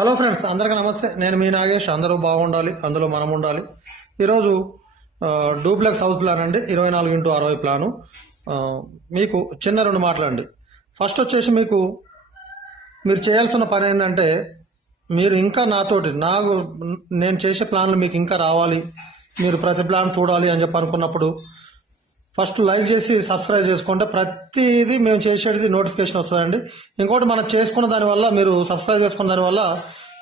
Hello friends అందరికీ నమస్తే. నేను మీ నాగేష్ అందరూ బాగుండాలి అందులో మనం ఉండాలి ఈరోజు డూప్లెక్స్ హౌస్ ప్లాన్ అండి ఇరవై నాలుగు ఇంటూ అరవై ప్లాను. మీకు చిన్న రెండు మాటలండి. ఫస్ట్ వచ్చేసి మీకు మీరు చేయాల్సిన పని ఏంటంటే మీరు ఇంకా నాతోటి నాకు నేను చేసే ప్లాన్లు మీకు ఇంకా రావాలి మీరు ప్రతి ప్లాన్ చూడాలి అని చెప్పి అనుకున్నప్పుడు ఫస్ట్ లైక్ చేసి సబ్స్క్రైబ్ చేసుకుంటే ప్రతిదీ మేము చేసేది నోటిఫికేషన్ వస్తుందండి. ఇంకోటి మనం చేసుకున్న దానివల్ల మీరు సబ్స్క్రైబ్ చేసుకున్న దానివల్ల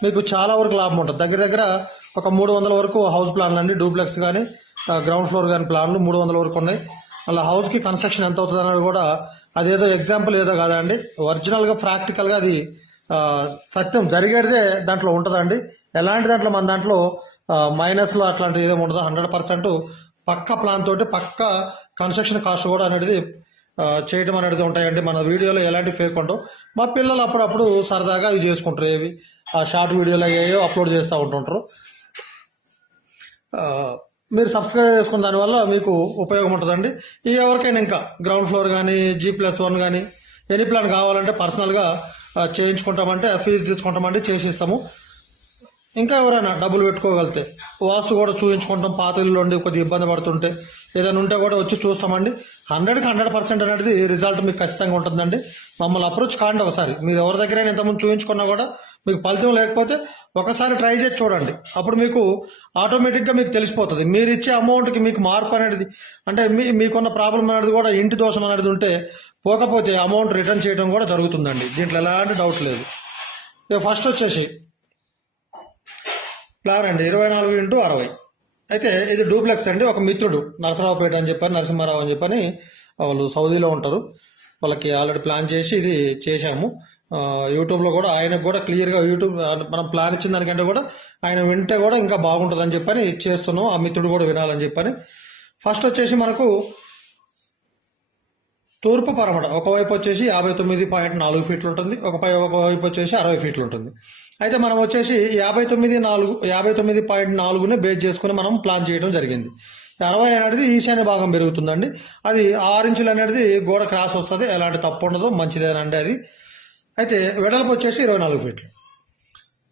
మీకు చాలా వరకు లాభం ఉంటుంది. దగ్గర దగ్గర ఒక మూడు వందల వరకు హౌస్ ప్లాన్లు అండి. డూప్లెక్స్ కానీ గ్రౌండ్ ఫ్లోర్ కానీ ప్లాన్లు మూడు వందల వరకు ఉన్నాయి. మళ్ళీ హౌస్కి కన్స్ట్రక్షన్ ఎంత అవుతుంది అనేది కూడా అదేదో ఎగ్జాంపుల్ ఏదో కాదండి. ఒరిజినల్గా ప్రాక్టికల్గా అది సత్యం. జరిగేదే దాంట్లో ఉంటుందండి. ఎలాంటి దాంట్లో? మన దాంట్లో మైనస్లో అట్లాంటిది ఏమి ఉండదు. హండ్రెడ్ పర్సెంట్ పక్క ప్లాన్ తోటి పక్క కన్స్ట్రక్షన్ కాస్ట్ కూడా అనేది చేయడం అనేది ఉంటాయండి. మన వీడియోలో ఎలాంటి ఫేక్ ఉండవు. మా పిల్లలు అప్పుడప్పుడు సరదాగా అవి చేసుకుంటారు. ఏవి ఆ షార్ట్ వీడియోలు అయ్యాయో అప్లోడ్ చేస్తూ ఉంటుంటారు. మీరు సబ్స్క్రైబ్ చేసుకున్న దానివల్ల మీకు ఉపయోగం ఉంటుందండి. ఈ ఎవరికైనా ఇంకా గ్రౌండ్ ఫ్లోర్ కానీ జీ ప్లస్ వన్ కానీ ఎనీ ప్లాన్ కావాలంటే పర్సనల్గా ఆ, చేయించుకుంటామంటే ఫీజు తీసుకుంటామంటే చేసి ఇస్తాము ఇంకా ఎవరైనా డబ్బులు పెట్టుకోగలితే వాస్తు కూడా చూపించుకుంటాం పాత ఇల్లు ఉండి కొద్దిగా ఇబ్బంది పడుతుంటే ఏదైనా ఉంటే కూడా వచ్చి చూస్తామండి. హండ్రెడ్కి హండ్రెడ్ పర్సెంట్ అనేది రిజల్ట్ మీకు ఖచ్చితంగా ఉంటుందండి. మమ్మల్ని అప్రోచ్ కాండి ఒకసారి. మీరు ఎవరి దగ్గరైనా ఇంతకుముందు చూపించుకున్నా కూడా మీకు ఫలితం లేకపోతే ఒకసారి ట్రై చేసి చూడండి. అప్పుడు మీకు ఆటోమేటిక్గా మీకు తెలిసిపోతుంది. మీరు ఇచ్చే అమౌంట్కి మీకు మార్పు అనేది అంటే మీ మీకున్న ప్రాబ్లం అనేది కూడా ఇంటి దోషం అనేది ఉంటే పోకపోతే అమౌంట్ రిటర్న్ చేయడం కూడా జరుగుతుందండి. దీంట్లో ఎలాంటి డౌట్ లేదు. ఇక ఫస్ట్ వచ్చేసి ప్లాన్ అండి. ఇరవై నాలుగు ఇంటూ అరవై. అయితే ఇది డూప్లెక్స్ అండి. ఒక మిత్రుడు నరసరావుపేట అని చెప్పని నరసింహారావు అని చెప్పని వాళ్ళు సౌదీలో ఉంటారు. వాళ్ళకి ఆల్రెడీ ప్లాన్ చేసి ఇది చేశాము. యూట్యూబ్లో కూడా ఆయనకు కూడా క్లియర్గా యూట్యూబ్ మనం ప్లాన్ ఇచ్చిన దానికంటే కూడా ఆయన వింటే కూడా ఇంకా బాగుంటుందని చెప్పని చేస్తున్నాం. ఆ మిత్రుడు కూడా వినాలని చెప్పని. ఫస్ట్ వచ్చేసి మనకు తూర్పు పరమట ఒకవైపు వచ్చేసి యాభై తొమ్మిది పాయింట్ నాలుగు ఫీట్లు ఉంటుంది. ఒక పై ఒకవైపు వచ్చేసి అరవై ఫీట్లు ఉంటుంది. అయితే మనం వచ్చేసి యాభై తొమ్మిది నాలుగు యాభై తొమ్మిది పాయింట్ నాలుగునే బేస్ చేసుకుని మనం ప్లాన్ చేయడం జరిగింది. అరవై అనేది ఈశాన్య భాగం పెరుగుతుందండి. అది ఆరు ఇంచులు అనేది గోడ క్రాస్ వస్తుంది. ఎలాంటి తప్పు ఉండదు. మంచిదేనండి అది. అయితే వెడల్పు వచ్చేసి ఇరవై నాలుగు ఫీట్లు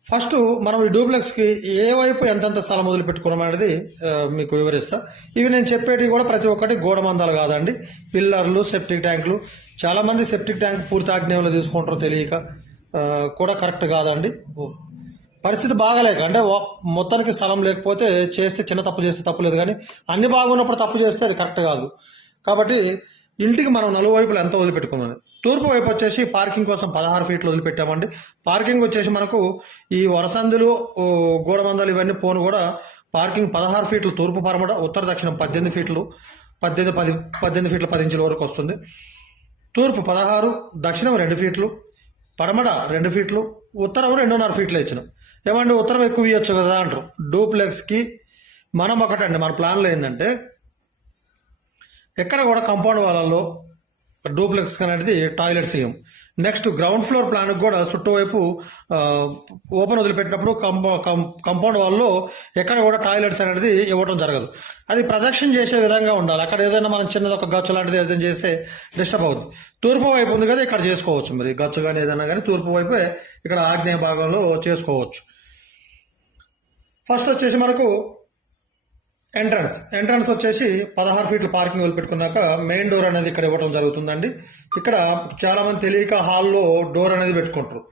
ఫస్ట్ మనం ఈ డూప్లెక్స్కి ఏ వైపు ఎంతెంత స్థలం మొదలు పెట్టుకున్నాం అనేది మీకు వివరిస్తా. ఇవి నేను చెప్పేటివి కూడా ప్రతి ఒక్కటి గోడ మందాలు కాదండి. పిల్లర్లు సెప్టిక్ ట్యాంకులు చాలామంది సెప్టిక్ ట్యాంక్ పూర్తి ఆగ్నేయంలో తీసుకుంటారో తెలియక కూడా కరెక్ట్ కాదండి. పరిస్థితి బాగాలేక అంటే మొత్తానికి స్థలం లేకపోతే చేస్తే చిన్న తప్పు చేస్తే తప్పు లేదు కానీ అన్ని బాగున్నప్పుడు తప్పు చేస్తే అది కరెక్ట్ కాదు. కాబట్టి ఇంటికి మనం నలువైపులు ఎంత వదిలిపెట్టుకున్నాం? తూర్పు వైపు వచ్చేసి పార్కింగ్ కోసం పదహారు ఫీట్లు వదిలిపెట్టామండి. పార్కింగ్ వచ్చేసి మనకు ఈ వరసందులు ఓ, ఇవన్నీ పోను కూడా పార్కింగ్ పదహారు ఫీట్లు తూర్పు పరమట ఉత్తర దక్షిణం పద్దెనిమిది ఫీట్లు పద్దెనిమిది పది పద్దెనిమిది ఫీట్ల పది ఇంచుల వరకు వస్తుంది. తూర్పు పదహారు దక్షిణం రెండు ఫీట్లు పడమట రెండు ఫీట్లు ఉత్తరం రెండున్నర ఫీట్లు ఇచ్చిన. ఏమంటే ఉత్తరం ఎక్కువ ఇవ్వచ్చు కదా అంటారు. డూప్లెక్స్కి మనం ఒకటండి మన ప్లాన్లో ఏంటంటే ఎక్కడ కూడా కంపౌండ్ వాళ్ళలో డూప్లెక్స్ అనేది టాయిలెట్స్ ఇవ్వం నెక్స్ట్ గ్రౌండ్ ఫ్లోర్ ప్లాన్కి కూడా చుట్టూవైపు ఓపెన్ వదిలిపెట్టినప్పుడు కంపౌండ్ కం- కాంపౌండ్ వాళ్ళలో ఎక్కడ కూడా టాయిలెట్స్ అనేది ఇవ్వడం జరగదు. అది ప్రదక్షిణ చేసే విధంగా ఉండాలి. అక్కడ ఏదైనా మనం చిన్నది ఒక గచ్చు లాంటిది ఏదైనా చేస్తే డిస్టర్బ్ అవుతుంది తూర్పు వైపు ఉంది కదా ఇక్కడ చేసుకోవచ్చు. మరి గచ్చు కానీ ఏదైనా కానీ తూర్పు వైపే ఇక్కడ ఆగ్నేయ భాగంలో చేసుకోవచ్చు. ఫస్ట్ వచ్చేసి మనకు ఎంట్రన్స్ ఎంట్రన్స్ వచ్చేసి పదహారు ఫీట్ల పార్కింగ్ వదిలిపెట్టుకున్నాక మెయిన్ డోర్ అనేది ఇక్కడ ఇవ్వడం జరుగుతుందండి. ఇక్కడ చాలా మంది తెలియక హాల్లో డోర్ అనేది పెట్టుకుంటారు.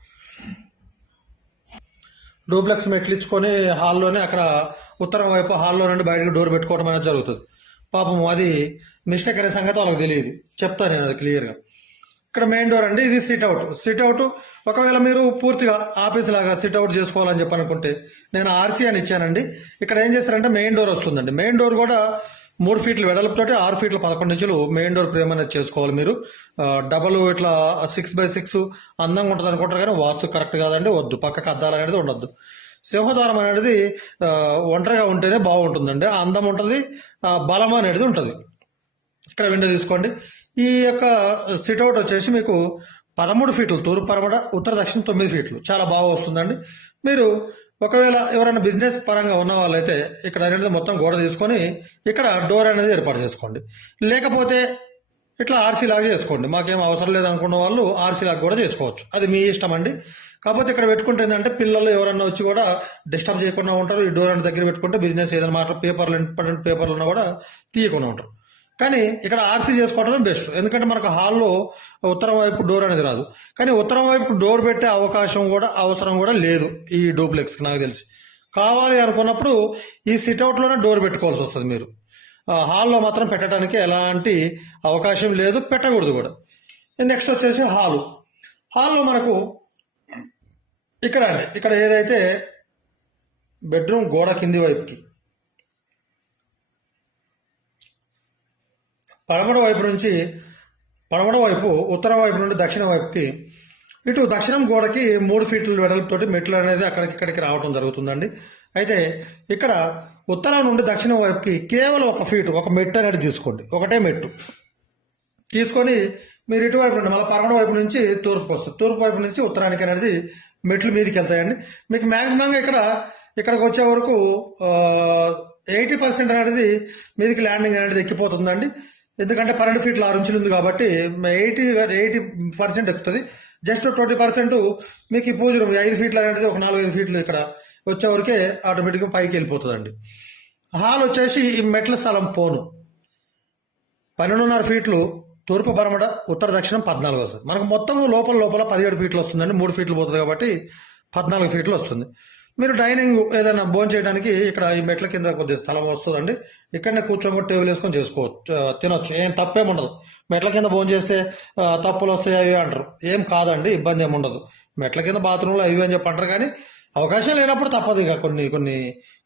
డూప్లెక్స్ మెట్లు ఇచ్చుకొని హాల్లోనే అక్కడ ఉత్తరం వైపు హాల్లో నుండి బయటకు డోర్ పెట్టుకోవడం అనేది జరుగుతుంది. పాపం అది మిస్టేక్ అనే సంగతి వాళ్ళకి తెలియదు. చెప్తాను నేను అది క్లియర్గా ఇక్కడ మెయిన్ డోర్ అండి ఇది సిట్ అవుట్ సిట్ అవుట్ ఒకవేళ మీరు పూర్తిగా ఆఫీస్ లాగా సిట్ అవుట్ చేసుకోవాలని చెప్పి అనుకుంటే నేను ఆర్సీ అని ఇచ్చానండి. ఇక్కడ ఏం చేస్తారంటే మెయిన్ డోర్ వస్తుందండి. మెయిన్ డోర్ కూడా మూడు ఫీట్లు వెడల్పుతోటి ఆరు ఫీట్ల పదకొండు ఇంచులు మెయిన్ డోర్ ఫ్రేమ్ అనేది చేసుకోవాలి మీరు. డబల్ ఇట్లా సిక్స్ బై సిక్స్ అందంగా ఉంటుంది అనుకుంటారు కానీ వాస్తు కరెక్ట్ కాదండి వద్దు. పక్కకు అద్దాలు అనేది ఉండొద్దు. సింహద్వారం అనేది ఒంటరిగా ఉంటేనే బాగుంటుందండి. ఆ అందం ఉంటుంది బలం అనేది ఉంటుంది. ఇక్కడ విండో తీసుకోండి. ఈ యొక్క సిట్అవుట్ వచ్చేసి మీకు పదమూడు ఫీట్లు తూర్పు పరమట ఉత్తర దక్షిణ తొమ్మిది ఫీట్లు చాలా బాగా వస్తుందండి. మీరు ఒకవేళ ఎవరైనా బిజినెస్ పరంగా ఉన్న వాళ్ళైతే ఇక్కడ అనేది మొత్తం గోడ తీసుకొని ఇక్కడ డోర్ అనేది ఏర్పాటు చేసుకోండి. లేకపోతే ఇట్లా ఆర్సీ లాగా చేసుకోండి. మాకేం అవసరం లేదు అనుకున్న వాళ్ళు ఆర్సీ లాగా కూడా చేసుకోవచ్చు. అది మీ ఇష్టం అండి. కాకపోతే ఇక్కడ పెట్టుకుంటే ఏంటంటే పిల్లలు ఎవరన్నా వచ్చి కూడా డిస్టర్బ్ చేయకుండా ఉంటారు. ఈ డోర్ అంటే దగ్గర పెట్టుకుంటే బిజినెస్ ఏదైనా మాట పేపర్లు ఇంపార్టెంట్ పేపర్లు ఉన్నా కూడా తీయకుండా ఉంటారు. కానీ ఇక్కడ ఆర్సీ చేసుకోవడమే బెస్ట్ ఎందుకంటే మనకు హాల్లో ఉత్తరం వైపు డోర్ అనేది రాదు. కానీ ఉత్తరం వైపు డోర్ పెట్టే అవకాశం కూడా అవసరం కూడా లేదు ఈ డూప్లెక్స్కి నాకు తెలిసి. కావాలి అనుకున్నప్పుడు ఈ సిట్అవుట్లోనే డోర్ పెట్టుకోవాల్సి వస్తుంది మీరు. ఆ, హాల్లో మాత్రం పెట్టడానికి ఎలాంటి అవకాశం లేదు పెట్టకూడదు కూడా. నెక్స్ట్ వచ్చేసి హాలు హాల్లో మనకు ఇక్కడ అండి. ఇక్కడ ఏదైతే బెడ్రూమ్ గోడ కింది వైపుకి పడమర వైపు నుంచి పడమర వైపు ఉత్తరం వైపు నుండి దక్షిణ వైపుకి ఇటు దక్షిణం గోడకి మూడు ఫీట్ల వెడల్పుతోటి మెట్లు అనేది అక్కడికి ఇక్కడికి రావడం జరుగుతుందండి. అయితే ఇక్కడ ఉత్తరం నుండి దక్షిణం వైపుకి కేవలం ఒక ఫీటు ఒక మెట్టు అనేది తీసుకోండి. ఒకటే మెట్టు. తీసుకొని మీరు ఇటువైపు నుండి మళ్ళీ పడమర వైపు నుంచి తూర్పు వస్తుంది తూర్పు వైపు నుంచి ఉత్తరానికి అనేది మెట్లు మీదకి వెళ్తాయండి. మీకు మ్యాక్సిమంగా ఇక్కడ ఇక్కడికి వచ్చే వరకు ఎయిటీ పర్సెంట్ అనేది మీదకి ల్యాండింగ్ అనేది ఎక్కిపోతుందండి. ఎందుకంటే పన్నెండు ఫీట్ల ఆరు ఇంచులు ఉంది కాబట్టి ఎయిటీ ఎయిటీ పర్సెంట్ ఎక్కుతుంది. జస్ట్ ట్వంటీ పర్సెంట్ మీకు ఈ పూజ రూమ్ ఐదు ఫీట్లు అనేది ఒక నాలుగు ఐదు ఫీట్లు ఇక్కడ వచ్చే వరకే ఆటోమేటిక్గా పైకి వెళ్ళిపోతుందండి. హాల్ వచ్చేసి ఈ మెట్ల స్థలం పోను. పన్నెండున్నర ఫీట్లు తూర్పు పరమట ఉత్తర దక్షిణం పద్నాలుగు వస్తుంది మనకు మొత్తం లోపల లోపల పదిహేడు ఫీట్లు వస్తుందండి. మూడు ఫీట్లు పోతుంది కాబట్టి పద్నాలుగు ఫీట్లు వస్తుంది. మీరు డైనింగ్ ఏదైనా భోజనం చేయడానికి ఇక్కడ ఈ మెట్ల కింద కొద్ది స్థలం వస్తుందండి. ఇక్కడనే కూర్చొని కూడా టేబుల్ వేసుకొని చేసుకోవచ్చు తినొచ్చు. ఏం తప్పేం ఉండదు. మెట్ల కింద భోజనం చేస్తే తప్పులు వస్తాయి అవి అంటారు. ఏం కాదండి ఇబ్బంది ఏమి ఉండదు. మెట్ల కింద బాత్రూంలో అవి అని చెప్పి అంటారు కానీ అవకాశం లేనప్పుడు తప్పదు ఇక కొన్ని కొన్ని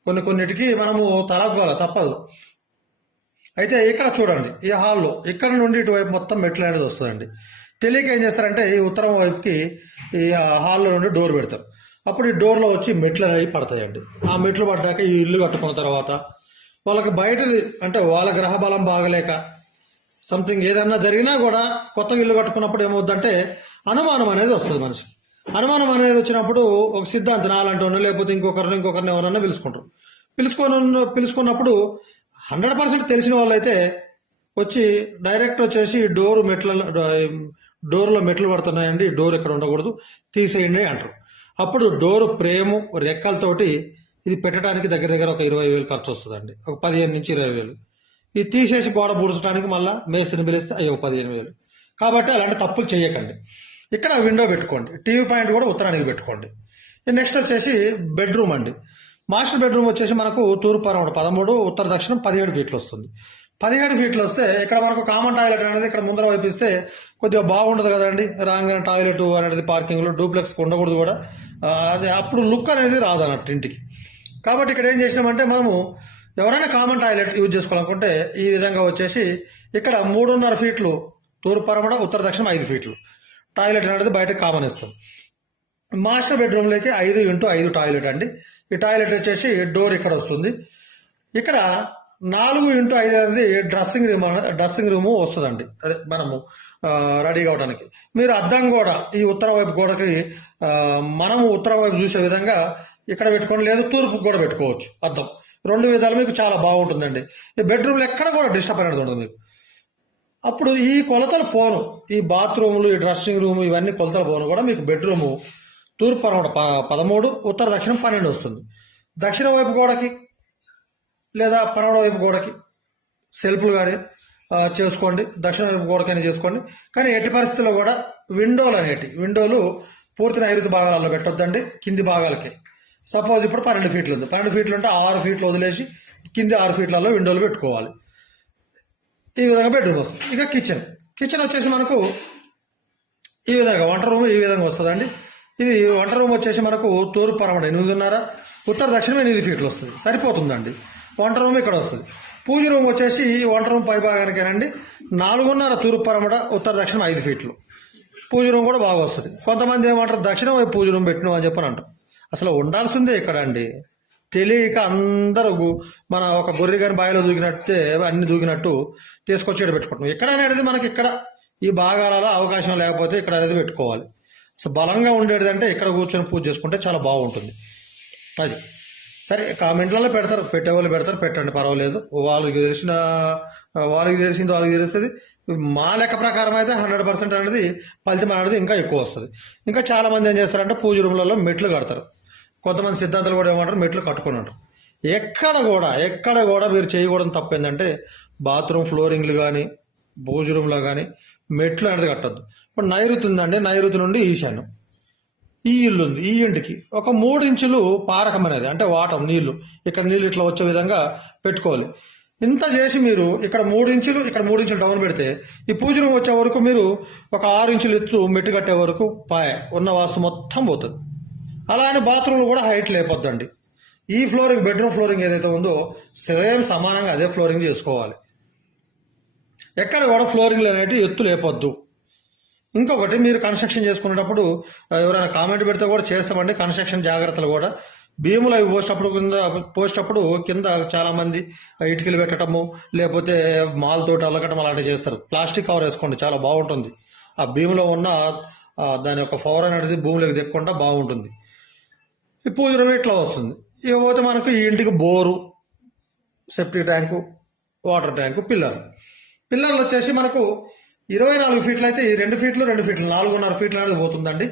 కొన్ని కొన్నిటికి మనము తలగ్గాలి తప్పదు. అయితే ఇక్కడ చూడండి ఈ హాల్లో ఇక్కడ నుండి ఇటువైపు మొత్తం మెట్లు అనేది వస్తుందండి. తెలియక ఏం చేస్తారంటే ఈ ఉత్తరం వైపుకి ఈ హాల్లో నుండి డోర్ పెడతారు. అప్పుడు ఈ డోర్లో వచ్చి మెట్లు అనేవి పడతాయండి. ఆ మెట్లు పడ్డాక ఈ ఇల్లు కట్టుకున్న తర్వాత వాళ్ళకి బయటది అంటే వాళ్ళ గ్రహ బలం బాగలేక సంథింగ్ ఏదన్నా జరిగినా కూడా కొత్త ఇల్లు కట్టుకున్నప్పుడు ఏమవుద్దంటే అనుమానం అనేది వస్తుంది మనిషి. అనుమానం అనేది వచ్చినప్పుడు ఒక సిద్ధాంతం నాలంటోనో లేకపోతే ఇంకొకరిని ఇంకొకరిని ఎవరన్నా పిలుచుకుంటారు. పిలుచుకొని పిలుచుకున్నప్పుడు హండ్రెడ్ పర్సెంట్ తెలిసిన వాళ్ళైతే వచ్చి డైరెక్ట్ వచ్చేసి డోర్ మెట్ల డోర్లో మెట్లు పడుతున్నాయండి డోర్ ఇక్కడ ఉండకూడదు తీసేయండి అంటారు. అప్పుడు డోర్ ప్రేము రెక్కలతోటి ఇది పెట్టడానికి దగ్గర దగ్గర ఒక ఇరవై వేలు ఖర్చు వస్తుందండి. ఒక పదిహేను నుంచి ఇరవై వేలు. ఇది తీసేసి గోడ పూడ్చడానికి మళ్ళీ మేస్త్రిని పిలిస్తే అయ్యో పదిహేను వేలు. కాబట్టి అలాంటి తప్పులు చేయకండి ఇక్కడ విండో పెట్టుకోండి. టీవీ పాయింట్ కూడా ఉత్తరానికి పెట్టుకోండి. నెక్స్ట్ వచ్చేసి బెడ్రూమ్ అండి. మాస్టర్ బెడ్రూమ్ వచ్చేసి మనకు తూర్పు పరమట పదమూడు ఉత్తర దక్షిణం పదిహేడు ఫీట్లు వస్తుంది. పదిహేడు ఫీట్లు వస్తే ఇక్కడ మనకు కామన్ టాయిలెట్ అనేది ఇక్కడ ముందర వైపు ఇస్తే కొద్దిగా బాగుండదు కదండి. రాగానే టాయిలెట్ అనేది పార్కింగ్లో డూప్లెక్స్ ఉండకూడదు కూడా. అది అప్పుడు లుక్ అనేది రాదు అన్నట్టు ఇంటికి. కాబట్టి ఇక్కడ ఏం చేసినామంటే మనము ఎవరైనా కామన్ టాయిలెట్ యూజ్ చేసుకోవాలనుకుంటే ఈ విధంగా వచ్చేసి ఇక్కడ మూడున్నర ఫీట్లు తూర్పు పరమట ఉత్తర దక్షిణం ఐదు ఫీట్లు టాయిలెట్ అనేది బయట కామన్ ఇస్తాం. మాస్టర్ బెడ్రూమ్లోకి ఐదు ఇంటూ ఐదు టాయిలెట్ అండి. ఈ టాయిలెట్ వచ్చేసి డోర్ ఇక్కడ వస్తుంది. ఇక్కడ నాలుగు ఇంటూ ఐదు అనేది డ్రెస్సింగ్ రూమ్ డ్రెస్సింగ్ రూము వస్తుందండి. అదే మనము రెడీ కావడానికి. మీరు అద్దం కూడా ఈ ఉత్తర వైపు గోడకి మనము ఉత్తర వైపు చూసే విధంగా ఇక్కడ పెట్టుకోండి లేదు తూర్పు కూడా పెట్టుకోవచ్చు అద్దం. రెండు విధాలు మీకు చాలా బాగుంటుందండి. ఈ బెడ్రూమ్లో ఎక్కడ కూడా డిస్టర్బ్ అనేది ఉండదు మీకు. అప్పుడు ఈ కొలతలు పోను. ఈ బాత్రూములు ఈ డ్రెస్సింగ్ రూమ్ ఇవన్నీ కొలతలు పోను కూడా మీకు బెడ్రూము తూర్పు పరమట ప పదమూడు ఉత్తర దక్షిణం పన్నెండు వస్తుంది. దక్షిణ వైపు గోడకి లేదా పరమడ వైపు గోడకి సెల్ఫ్లు కానీ చేసుకోండి. దక్షిణ వైపు గోడకైనా చేసుకోండి. కానీ ఎట్టి పరిస్థితుల్లో కూడా విండోలు అనేటి విండోలు పూర్తి నైరుతి భాగాలలో పెట్టొద్దండి కింది భాగాలకి. సపోజ్ ఇప్పుడు పన్నెండు ఫీట్లు ఉంది. పన్నెండు ఫీట్లు ఉంటే ఆరు ఫీట్లు వదిలేసి కింది ఆరు ఫీట్లలో విండోలు పెట్టుకోవాలి. ఈ విధంగా బెడ్రూమ్ వస్తుంది. ఇక కిచెన్. కిచెన్ వచ్చేసి మనకు ఈ విధంగా వంట రూమ్ ఈ విధంగా వస్తుందండి. ఇది వంట రూమ్ వచ్చేసి మనకు తూర్పు పరమడ ఎనిమిదిన్నర ఉత్తర దక్షిణం ఎనిమిది ఫీట్లు వస్తుంది. సరిపోతుందండి. వంట రూమ్ ఇక్కడ వస్తుంది. పూజ రూమ్ వచ్చేసి ఈ వంట రూమ్ పైభాగానికేనండి నాలుగున్నర తూర్పు పరమట ఉత్తర దక్షిణం ఐదు ఫీట్లు. పూజ రూమ్ కూడా బాగా వస్తుంది. కొంతమంది ఏమంటారు దక్షిణం వైపు పూజ రూమ్ పెట్టినాం అని చెప్పని అంటారు. అసలు ఉండాల్సిందే ఇక్కడ అండి. తెలియక అందరూ మన ఒక గొర్రె కానీ బావిలో దూకినట్టే అన్ని దూకినట్టు తీసుకొచ్చి ఇక్కడ పెట్టుకుంటాం. ఇక్కడ అనేది మనకి ఇక్కడ ఈ భాగాలలో అవకాశం లేకపోతే ఇక్కడ అనేది పెట్టుకోవాలి. సో బలంగా ఉండేది అంటే ఇక్కడ కూర్చొని పూజ చేసుకుంటే చాలా బాగుంటుంది. అది. సరే కామెంట్లలో పెడతారు. పెట్టేవాళ్ళు పెడతారు. పెట్టండి పర్వాలేదు. వాళ్ళకి తెలిసిన వాళ్ళకి తెలిసింది వాళ్ళకి తెలుస్తుంది. మా లెక్క ప్రకారం అయితే హండ్రెడ్ పర్సెంట్ అనేది ఫలితం అనేది ఇంకా ఎక్కువ వస్తుంది. ఇంకా చాలామంది ఏం చేస్తారంటే పూజ రూమ్లలో మెట్లు కడతారు. కొంతమంది సిద్ధాంతాలు కూడా ఏమంటారు? మెట్లు కట్టుకుని ఉంటారు. ఎక్కడ కూడా ఎక్కడ కూడా మీరు చేయకూడదు తప్పు ఏంటంటే బాత్రూమ్ ఫ్లోరింగ్లు కానీ పూజ రూమ్లో కానీ మెట్లు అనేది కట్టద్దు. ఇప్పుడు నైరుతి ఉందండి నైరుతి నుండి ఈశాన్యం. ఈ ఇల్లు ఉంది ఈ ఇంటికి. ఒక మూడు ఇంచులు పారకం అనేది అంటే వాటం నీళ్ళు. ఇక్కడ నీళ్ళు ఇట్లా వచ్చే విధంగా పెట్టుకోవాలి. ఇంత చేసి మీరు ఇక్కడ మూడు ఇంచులు ఇక్కడ మూడు ఇంచులు డౌన్ పెడితే ఈ పూజ రూమ్ వచ్చే వరకు మీరు ఒక ఆరు ఇంచులు ఎత్తు మెట్టు కట్టే వరకు పాయ ఉన్న వాస్తు మొత్తం పోతుంది. అలా అని బాత్రూమ్లు కూడా హైట్ లేపొద్దండి. ఈ ఫ్లోరింగ్ బెడ్రూమ్ ఫ్లోరింగ్ ఏదైతే ఉందో సేమ్ సమానంగా అదే ఫ్లోరింగ్ చేసుకోవాలి. ఎక్కడ కూడా ఫ్లోరింగ్లు అనేవి ఎత్తు లేపొద్దు. ఇంకొకటి మీరు కన్స్ట్రక్షన్ చేసుకునేటప్పుడు ఎవరైనా కామెంట్ పెడితే కూడా చేస్తామండి కన్స్ట్రక్షన్ జాగ్రత్తలు కూడా. భీములు అవి పోసేటప్పుడు కింద పోసేటప్పుడు కింద చాలామంది ఇటుకలు పెట్టడము లేకపోతే మాల్ తోటి అల్లకటం అలాంటివి చేస్తారు. ప్లాస్టిక్ కవర్ వేసుకోండి చాలా బాగుంటుంది. ఆ భీములో ఉన్న దాని యొక్క పవర్ అనేది భూమిలోకి దిక్కకుండా బాగుంటుంది. ఈ పూజ ఇట్లా వస్తుంది. ఇకపోతే మనకు ఈ ఇంటికి bore septic tank water tank pillar పిల్లర్లు వచ్చేసి మనకు ఇరవై నాలుగు ఫీట్లు అయితే ఈ రెండు ఫీట్లు రెండు ఫీట్లు నాలుగున్నర ఫీట్లు అనేది పోతుందండి.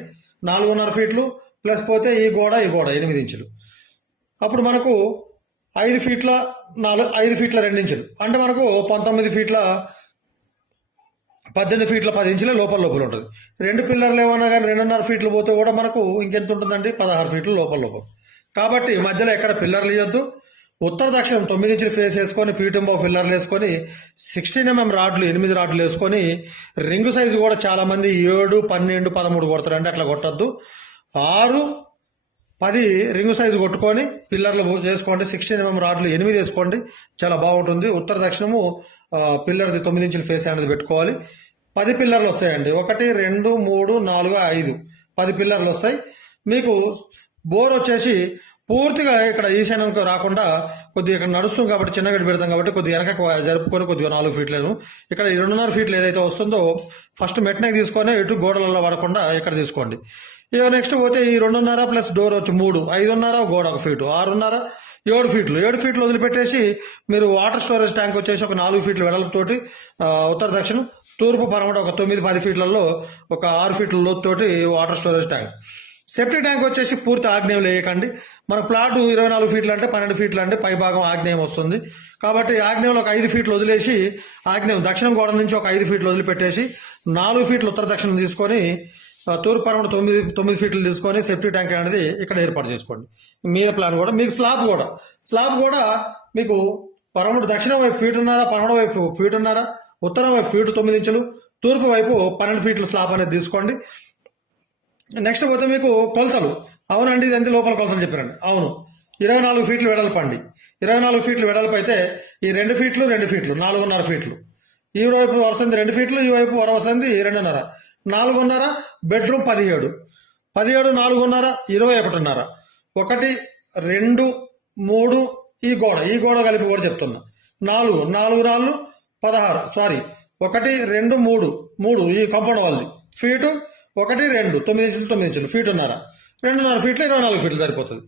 నాలుగున్నర ఫీట్లు ప్లస్ పోతే ఈ గోడ ఈ గోడ ఎనిమిది ఇంచులు. అప్పుడు మనకు ఐదు ఫీట్ల నాలుగు ఐదు ఫీట్ల రెండు ఇంచులు. అంటే మనకు పంతొమ్మిది ఫీట్ల పద్దెనిమిది ఫీట్ల పది ఇంచుల లోపల లోపల ఉంటుంది. రెండు పిల్లర్లు ఏమన్నా కానీ రెండున్నర ఫీట్లు పోతే కూడా మనకు ఇంకెంత ఉంటుందండి? పదహారు ఫీట్లు లోపల లోపల. కాబట్టి మధ్యలో ఎక్కడ పిల్లర్లు ఇవ్వద్దు ఉత్తర దక్షిణం తొమ్మిది ఇంచులు ఫేస్ వేసుకొని పీఠంబో పిల్లర్లు వేసుకొని సిక్స్టీన్ ఎంఎం రాడ్లు ఎనిమిది రాడ్లు వేసుకొని రింగ్ సైజు కూడా చాలా మంది ఏడు పన్నెండు పదమూడు కొడతారండి అట్లా కొట్టద్దు. ఆరు పది రింగు సైజు కొట్టుకొని పిల్లర్లు చేసుకోండి సిక్స్టీన్ ఎంఎం రాడ్లు ఎనిమిది వేసుకోండి చాలా బాగుంటుంది. ఉత్తర దక్షిణము పిల్లర్ది తొమ్మిది ఇంచుల ఫేస్ అనేది పెట్టుకోవాలి. పది పిల్లర్లు వస్తాయండి. ఒకటి రెండు మూడు నాలుగు ఐదు. పది పిల్లర్లు వస్తాయి. మీకు బోర్ వచ్చేసి పూర్తిగా ఇక్కడ ఈశాన్యంకి రాకుండా కొద్దిగా ఇక్కడ నడుస్తుంది కాబట్టి చిన్న గడి పెడతాం కాబట్టి కొద్దిగా వెనక జరుపుకొని కొద్దిగా నాలుగు ఫీట్లేదు ఇక్కడ ఈ రెండున్నర ఫీట్లు ఏదైతే వస్తుందో ఫస్ట్ మెట్నకి తీసుకొని ఇటు గోడలలో పడకుండా ఇక్కడ తీసుకోండి. ఇక నెక్స్ట్ పోతే ఈ రెండున్నర ప్లస్ డోర్ వచ్చి మూడు ఐదున్నర గోడ ఒక ఫీటు ఆరున్నర ఏడు ఫీట్లు. ఏడు ఫీట్లు వదిలిపెట్టేసి మీరు వాటర్ స్టోరేజ్ ట్యాంక్ వచ్చేసి ఒక నాలుగు ఫీట్లు వెడల్పుతోటి ఉత్తర దక్షిణం తూర్పు పరమట ఒక తొమ్మిది పది ఫీట్లలో ఒక ఆరు ఫీట్ల లోతుతోటి water storage tank. Septic tank వచ్చేసి పూర్తి ఆగ్నేయం లేయకండి. మన ప్లాట్ ఇరవై నాలుగు ఫీట్లు అంటే పన్నెండు ఫీట్లు అంటే పై భాగం ఆగ్నేయం వస్తుంది. కాబట్టి ఆగ్నేయంలో ఒక ఐదు ఫీట్లు వదిలేసి ఆగ్నేయం దక్షిణం గోడ నుంచి ఒక ఐదు ఫీట్లు వదిలిపెట్టేసి నాలుగు ఫీట్లు ఉత్తర దక్షిణం తీసుకొని తూర్పు పరమట తొమ్మిది తొమ్మిది ఫీట్లు తీసుకొని సెప్టిక్ ట్యాంక్ అనేది ఇక్కడ ఏర్పాటు చేసుకోండి. మీద ప్లాన్ కూడా మీకు స్లాబ్ కూడా. స్లాబ్ కూడా మీకు పరమడు దక్షిణం వైపు ఫీట్ ఉన్నారా పరమట వైపు ఫీట్ ఉన్నారా ఉత్తరం వైపు ఫీటు తొమ్మిది ఇంచులు తూర్పు వైపు పన్నెండు ఫీట్లు స్లాబ్ అనేది తీసుకోండి. నెక్స్ట్ పోతే మీకు కొలతలు. అవునండి ఇది ఎంత లోపల కొలతలు చెప్పారండి. అవును. ఇరవై నాలుగు ఫీట్లు వెడల్పు అండి ఇరవై నాలుగు ఫీట్లు వెడల్పు అయితే ఈ రెండు ఫీట్లు రెండు ఫీట్లు నాలుగున్నర ఫీట్లు. ఈ వైపు వరుసంది రెండు ఫీట్లు ఈ వైపు వరుసంది రెండున్నర. నాలుగున్నర బెడ్రూమ్ పదిహేడు. పదిహేడు నాలుగున్నర ఇరవై ఒకటిన్నర. ఒకటి రెండు మూడు ఈ గోడ. ఈ గోడ కలిపి కూడా చెప్తున్నా. నాలుగు నాలుగు నాలుగు పదహారు. సారీ ఒకటి రెండు మూడు. మూడు ఈ కంపౌండ్ వాళ్ళది. ఫీటు ఒకటి రెండు. తొమ్మిది ఇంచులు తొమ్మిది ఇంచులు ఫీట్ ఉన్నారా? రెండున్నర ఫీట్లు ఇరవై నాలుగు ఫీట్లు సరిపోతుంది.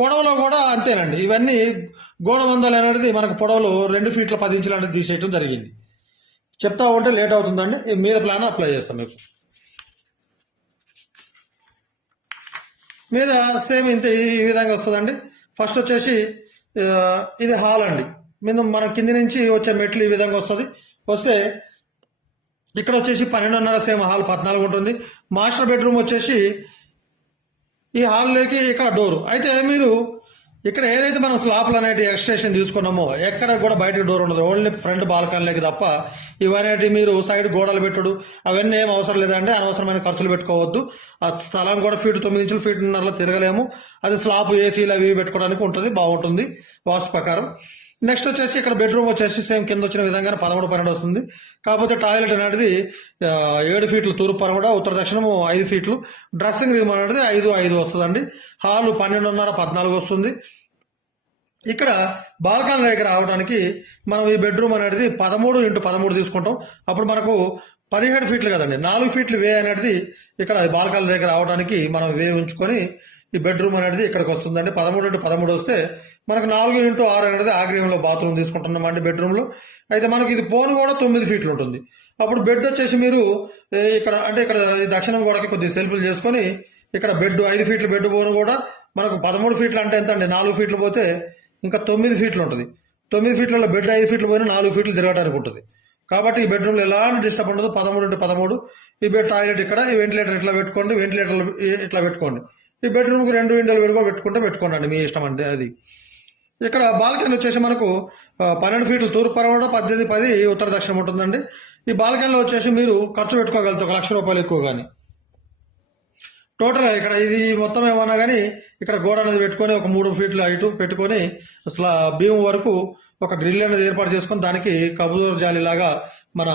పొడవలో కూడా అంతేనండి. ఇవన్నీ గోడ మందలు అనేది మనకు పొడవలు రెండు ఫీట్ల పది ఇంచులు అనేది తీసేయటం జరిగింది. చెప్తా ఉంటే లేట్ అవుతుందండి. మీద ప్లాన్ అప్లై చేస్తాం మీకు. మీద సేమ్ ఇంత ఈ విధంగా వస్తుందండి. ఫస్ట్ వచ్చేసి ఇది హాల్ అండి. మీద మన కింది నుంచి వచ్చే మెట్లు ఈ విధంగా వస్తుంది. వస్తే ఇక్కడ వచ్చేసి పన్నెండున్నర సేమ్ హాల్ పద్నాలుగు ఉంటుంది. మాస్టర్ బెడ్రూమ్ వచ్చేసి ఈ హాల్లోకి ఇక్కడ డోరు. అయితే మీరు ఇక్కడ ఏదైతే మనం స్లాప్లు అనేటి ఎక్స్టేషన్ తీసుకున్నామో ఎక్కడ కూడా బయటకు డోర్ ఉండదు. ఓన్లీ ఫ్రంట్ బాల్కనీలకి తప్ప ఇవనేటి మీరు సైడ్ గోడలు పెట్టుడు అవన్నీ ఏం అవసరం లేదండి. అనవసరమైన ఖర్చులు పెట్టుకోవద్దు. ఆ స్థలం కూడా ఫీట్ తొమ్మిది ఇంచులు ఫీట్ ఉన్నరలో తిరగలేము. అది స్లాప్ ఏసీలు అవి పెట్టుకోవడానికి ఉంటుంది. బాగుంటుంది. వాస్తు ప్రకారం. నెక్స్ట్ వచ్చేసి ఇక్కడ బెడ్రూమ్ వచ్చేసి సేమ్ కింద వచ్చిన విధంగానే పదమూడు పన్నెండు వస్తుంది. కాకపోతే టాయిలెట్ అనేది ఏడు ఫీట్లు తూర్పు పరమడ ఉత్తర దక్షిణము ఐదు ఫీట్లు డ్రెస్సింగ్ రూమ్ అనేది ఐదు ఐదు వస్తుందండి. హాలు పన్నెండున్నర పద్నాలుగు వస్తుంది. ఇక్కడ బాల్కనీ దగ్గర రావడానికి మనం ఈ బెడ్రూమ్ అనేది పదమూడు ఇంటూ పదమూడు తీసుకుంటాం. అప్పుడు మనకు పదిహేడు ఫీట్లు కదండి. నాలుగు ఫీట్లు వే అనేది ఇక్కడ బాల్కనీ దగ్గర రావడానికి మనం వే ఉంచుకొని ఈ బెడ్రూమ్ అనేది ఇక్కడికి వస్తుందండి. పదమూడు ఇంటూ పదమూడు వస్తే మనకు నాలుగు ఇంటూ ఆరు అనేది ఆగ్రహంలో బాత్రూమ్ తీసుకుంటున్నామండి బెడ్రూమ్లో. అయితే మనకి ఇది పోను కూడా తొమ్మిది ఫీట్లు ఉంటుంది. అప్పుడు బెడ్ వచ్చేసి మీరు ఇక్కడ అంటే ఇక్కడ దక్షిణం గోడకి కొద్దిగా సెల్ఫ్లు చేసుకొని ఇక్కడ బెడ్ ఐదు ఫీట్ల బెడ్ పోను కూడా మనకు పదమూడు ఫీట్లు అంటే ఎంత అండి? నాలుగు ఫీట్లు పోతే ఇంకా తొమ్మిది ఫీట్లు ఉంటుంది. తొమ్మిది ఫీట్లలో బెడ్ ఐదు ఫీట్లు పోయినా నాలుగు ఫీట్లు తిరగడానికి ఉంటుంది. కాబట్టి ఈ బెడ్రూమ్లో ఎలాంటి డిస్టర్బ్ ఉండదు. పదమూడు ఇంటూ పదమూడు. ఈ బెడ్ టాయిలెట్ ఇక్కడ ఈ వెంటిలేటర్ ఇట్లా పెట్టుకోండి వెంటిలేటర్ ఇట్లా పెట్టుకోండి. ఈ బెడ్రూమ్కి రెండు విండోలు పెట్టుకో పెట్టుకుంటే పెట్టుకోండి మీ ఇష్టం అంటే అది. ఇక్కడ బాల్కనీ వచ్చేసి మనకు పన్నెండు ఫీట్లు తూర్పు పరవడ పద్దెనిమిది పది ఉత్తర దక్షిణం ఉంటుందండి. ఈ బాల్కనీలో వచ్చేసి మీరు ఖర్చు పెట్టుకోగలుగుతారు ఒక లక్ష రూపాయలు ఎక్కువ కానీ టోటల్ ఇక్కడ ఇది మొత్తం ఏమన్నా కానీ ఇక్కడ గోడ అనేది పెట్టుకొని ఒక మూడు ఫీట్ల హైట్ పెట్టుకొని అసలు భీము వరకు ఒక గ్రిల్ అనేది ఏర్పాటు చేసుకొని దానికి కబూర్ జాలి లాగా మన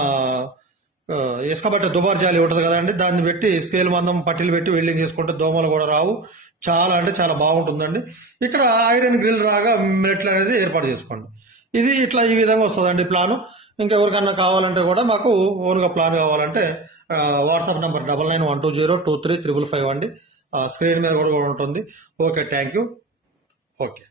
ఇసుక బట్ట దుబార్ జాలి ఉంటుంది కదండి దాన్ని పెట్టి స్కేల్ మందం పట్టీలు పెట్టి వెల్డింగ్ చేసుకుంటే దోమలు కూడా రావు. చాలా అంటే చాలా బాగుంటుందండి. ఇక్కడ ఐరన్ గ్రిల్ రాగా మెట్లు అనేది ఏర్పాటు చేసుకోండి. ఇది ఇట్లా ఈ విధంగా వస్తుందండి ప్లాను ఇంకెవరికన్నా కావాలంటే కూడా మాకు ఓన్గా ప్లాన్ కావాలంటే WhatsApp number double nine one two zero two three triple five అండి. ఆ, స్క్రీన్ మీద కూడా కూడా ఉంటుంది. Okay thank you okay.